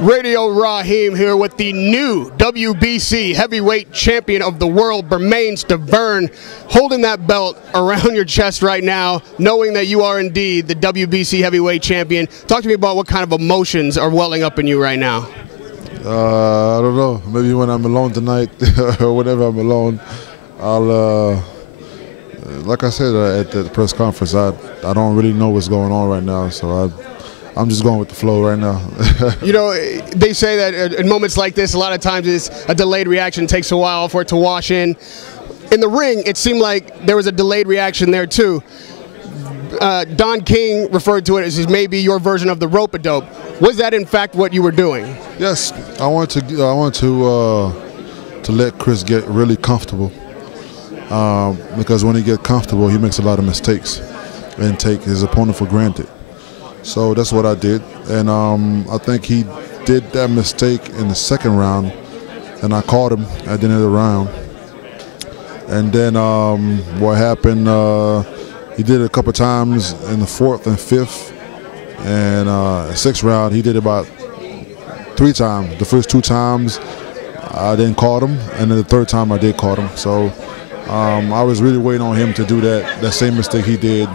Radio Rahim here with the new WBC heavyweight champion of the world, Bermane Stiverne, holding that belt around your chest right now, knowing that you are indeed the WBC heavyweight champion. Talk to me about what kind of emotions are welling up in you right now. I don't know. Maybe when I'm alone tonight, or whenever I'm alone, I'll, like I said at the press conference, I don't really know what's going on right now, so I'm just going with the flow right now. You know, they say that in moments like this, a lot of times it's a delayed reaction. It takes a while for it to wash in. In the ring, it seemed like there was a delayed reaction there too. Don King referred to it as maybe your version of the rope-a-dope. Was that in fact what you were doing? Yes, I want to let Chris get really comfortable, because when he gets comfortable, he makes a lot of mistakes and take his opponent for granted. So that's what I did, and I think he did that mistake in the second round, and I caught him at the end of the round. And then what happened, he did it a couple times in the fourth and fifth, and sixth round he did it about 3 times. The first 2 times I didn't caught him, and then the third time I did caught him. So I was really waiting on him to do that same mistake he did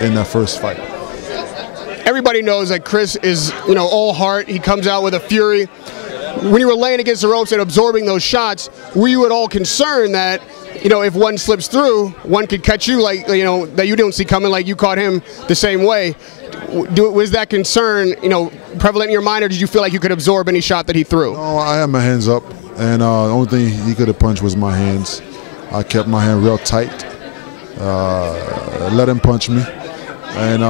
in that first fight. Everybody knows that Chris is, all heart. He comes out with a fury. When you were laying against the ropes and absorbing those shots, were you at all concerned that, if one slips through, one could catch you like, that you didn't see coming, like you caught him the same way? Was that concern, prevalent in your mind, or did you feel like you could absorb any shot that he threw? No, I had my hands up, and the only thing he could have punched was my hands. I kept my hand real tight, let him punch me, and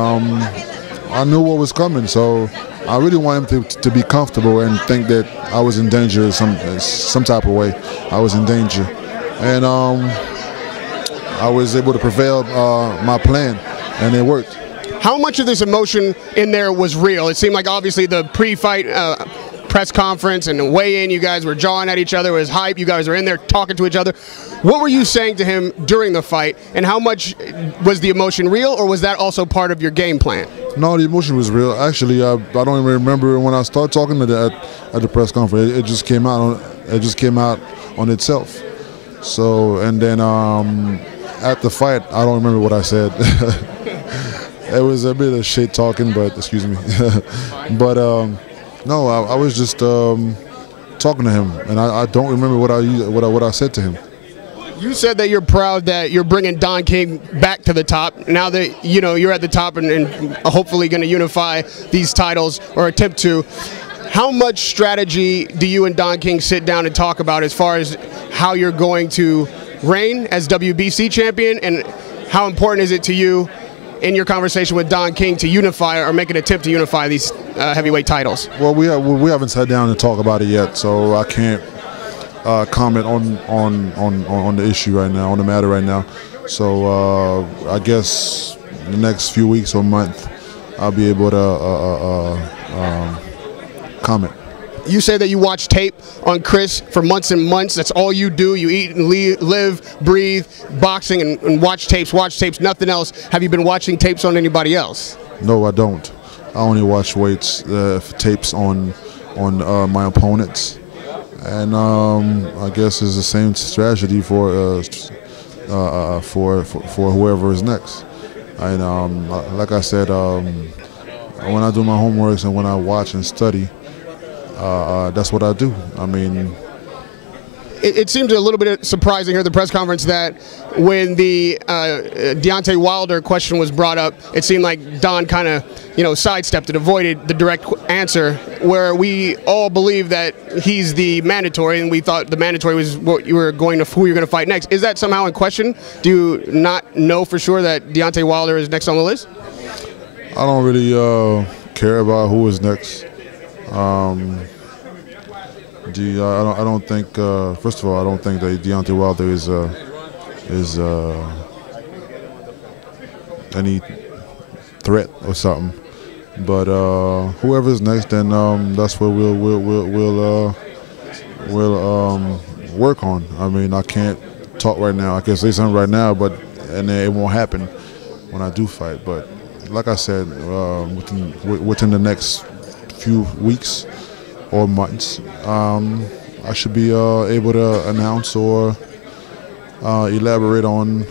I knew what was coming, so I really want him to be comfortable and think that I was in danger some type of way. I was in danger, and I was able to prevail my plan, and it worked. How much of this emotion in there was real? It seemed like obviously the pre-fight press conference and the weigh-in, you guys were jawing at each other. It was hype. You guys were in there talking to each other. What were you saying to him during the fight, and how much was the emotion real, or was that also part of your game plan? No, the emotion was real. Actually, I don't even remember when I started talking at the press conference. It just came out. It just came out on itself. So, and then at the fight, I don't remember what I said. It was a bit of shit talking, but excuse me. But no, I was just talking to him, and I don't remember what I said to him. You said that you're proud that you're bringing Don King back to the top. Now that you're at the top and hopefully going to unify these titles, or attempt to. How much strategy do you and Don King sit down and talk about as far as how you're going to reign as WBC champion, and how important is it to you in your conversation with Don King to unify or make an attempt to unify these heavyweight titles? Well, we haven't sat down and talk about it yet, so I can't comment on the issue right now, on the matter right now. So I guess the next few weeks or month, I'll be able to comment. You say that you watch tape on Chris for months and months. That's all you do. You eat and live, breathe, boxing, and watch tapes, nothing else. Have you been watching tapes on anybody else? No, I don't. I only watch tapes on my opponents. And I guess it's the same strategy for whoever is next. And like I said, when I do my homework and when I watch and study, that's what I do. I mean, it seemed a little bit surprising here at the press conference that when the Deontay Wilder question was brought up, it seemed like Don kind of, sidestepped it, avoided the direct answer, where we all believe that he's the mandatory, and we thought the mandatory was who you're going to fight next. Is that somehow in question? Do you not know for sure that Deontay Wilder is next on the list? I don't really care about who is next. I don't think. First of all, I don't think that Deontay Wilder is any threat or something. But whoever's next, then that's what we'll work on. I mean, I can't talk right now. I can say something right now, and it won't happen when I do fight. But like I said, within the next few weeks, or months, I should be able to announce or elaborate on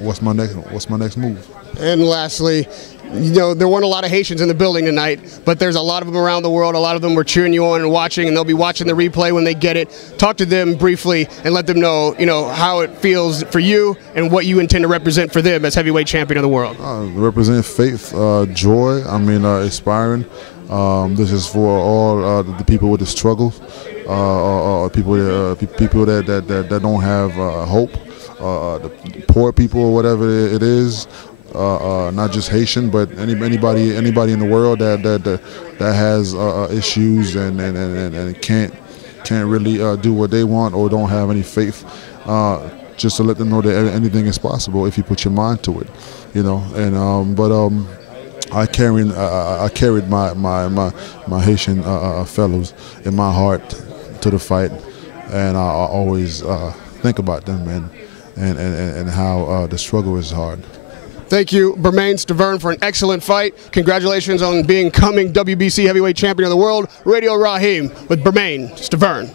what's my next move. And lastly, you know, there weren't a lot of Haitians in the building tonight, but there's a lot of them around the world. A lot of them were cheering you on and watching, and they'll be watching the replay when they get it. Talk to them briefly and let them know, you know, how it feels for you and what you intend to represent for them as heavyweight champion of the world. Represent faith, joy. I mean, inspiring. This is for all the people with the struggle, people that don't have hope, the poor people, or whatever it is. Not just Haitian, but anybody in the world that has issues and can't really do what they want or don't have any faith. Just to let them know that anything is possible if you put your mind to it, you know. And I carried my Haitian fellows in my heart to the fight, and I always think about them and how the struggle is hard. Thank you, Bermane Stiverne, for an excellent fight. Congratulations on becoming WBC heavyweight champion of the world. Radio Rahim with Bermane Stiverne.